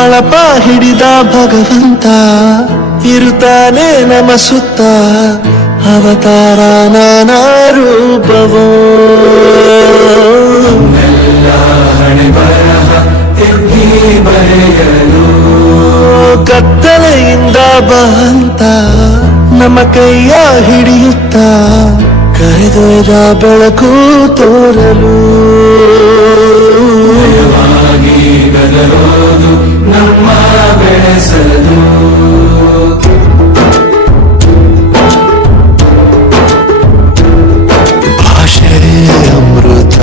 ಬಳಪ ಹಿಡಿದ ಭಗವಂತ ಇರುತ್ತಾನೆ ನಮ ಸುತ್ತ ಅವತಾರ ನಾನಾ ರೂಪವೋ ಕತ್ತಲೆಯಿಂದ ಬಹಂತ ನಮ್ಮ ಕೈಯ ಹಿಡಿಯುತ್ತ ಕರೆದೊಯ್ದ ಬೆಳಕು ತೋರಲು ನಮ್ಮ ಬೆಳೆಸಲು ಭಾಷೆ ಅಮೃತ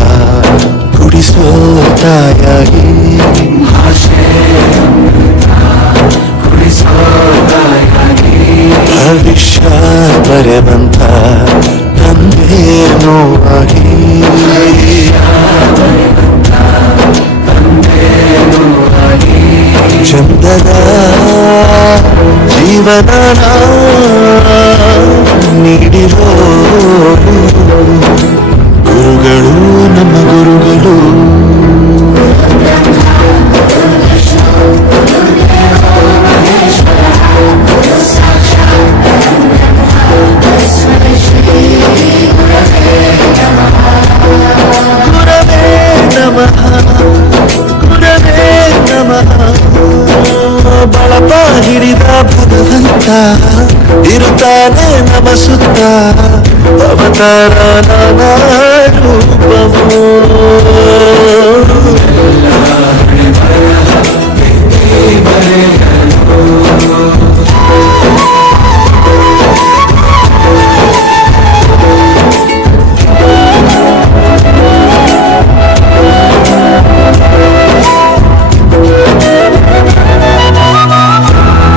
ಕುಡಿಸೋ ತಾಯಾಗಿ ಭಾಷೆ ಅಮೃತ ಕುಡಿಸೋ ತಾಯಾಗಿ ಭವಿಷ್ಯ ಬರೆವಂತ ತಂದೇನೋ ಆಗಿ ಚಂದದ ಜೀವನ ನೀಡಿರೋ ಗುರುಗಳು ನಮ್ಮ ಗುರುಗಳು ಗುರವೇ ನಮಃ ಗುರವೇ ನಮಃ ಬಳಪ ಹಿಡಿದ ಭಗವಂತ ಇರುತ್ತಾನೆ ನಮ ಸುತ್ತ ಅವತಾರ ನಾನಾ ರೂಪವೋ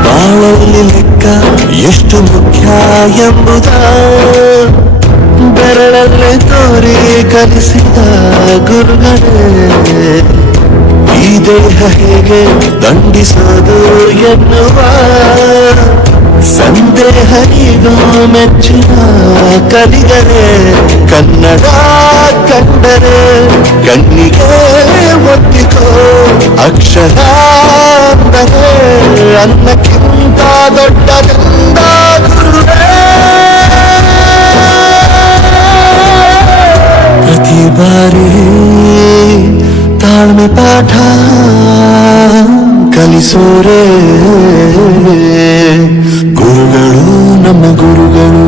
ಬಾಳಲ್ಲಿ ಲೆಕ್ಕ ಎಷ್ಟು ಮುಖ್ಯ ಎಂಬುದ ಬೆರಳಲ್ಲೇ ತೋರಿ ಕಲಿಸಿದ ಗುರುಗಳೇ ಈ ದೇಹ ಹೇಗೆ ದಂಡಿಸೋದು ಎನ್ನುವ ಸಂದೇಹ ಈಗ ಮೆಚ್ಚಿನ ಕಲಿಗರೆ ಕನ್ನಡ ಕಂಡರೆ ಕಣ್ಣಿಗೆ ಒತ್ತಿಕೋ ಅಕ್ಷರ ಅಂದರೆ ಅನ್ನಕ್ಕಿಂತ ದೊಡ್ಡದೆಂದ ಗುರುವೇ ಪ್ರತಿ ಬಾರಿ ತಾಳ್ಮೆ ಪಾಠ ಕಲಿಸೋರೆ ಗುರುಗಳು ನಮ್ಮ ಗುರುಗಳು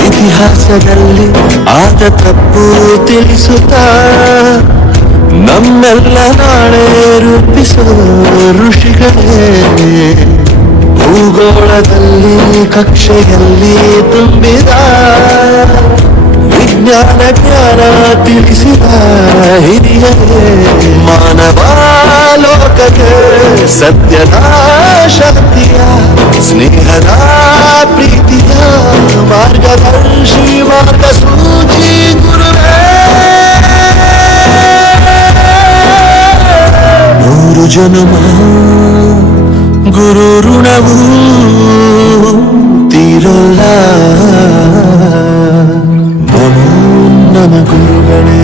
ಇತಿಹಾಸದಲ್ಲಿ ಆದ ತಪ್ಪು ತಿಳಿಸುತ್ತಾ ನಮ್ಮೆಲ್ಲ ನಾಳೆ ರೂಪಿಸೋ ಋಷಿಗಳೇ ಭೂಗೋಳದಲ್ಲಿ ಕಕ್ಷೆಯಲ್ಲಿ ತುಂಬಿದ ವಿಜ್ಞಾನ ಜ್ಞಾನ ತಿಳಿಸಿದ ಹಿರಿಯರೇ ಮಾನವ ಲೋಕಕ್ಕೆ ಸತ್ಯದ ಶಾಂತಿಯ ಸ್ನೇಹದ ಪ್ರೀತಿಯ ಮಾರ್ಗದರ್ಶಿ ಮಾರ್ಗಸೂಚಿ ಗುರುವೇ ನೂರು ಜನ್ಮ ಗುರು ಋಣವು ತೀರಲ್ಲ ನಮೋ ನಮ ಗುರುಗಳೇ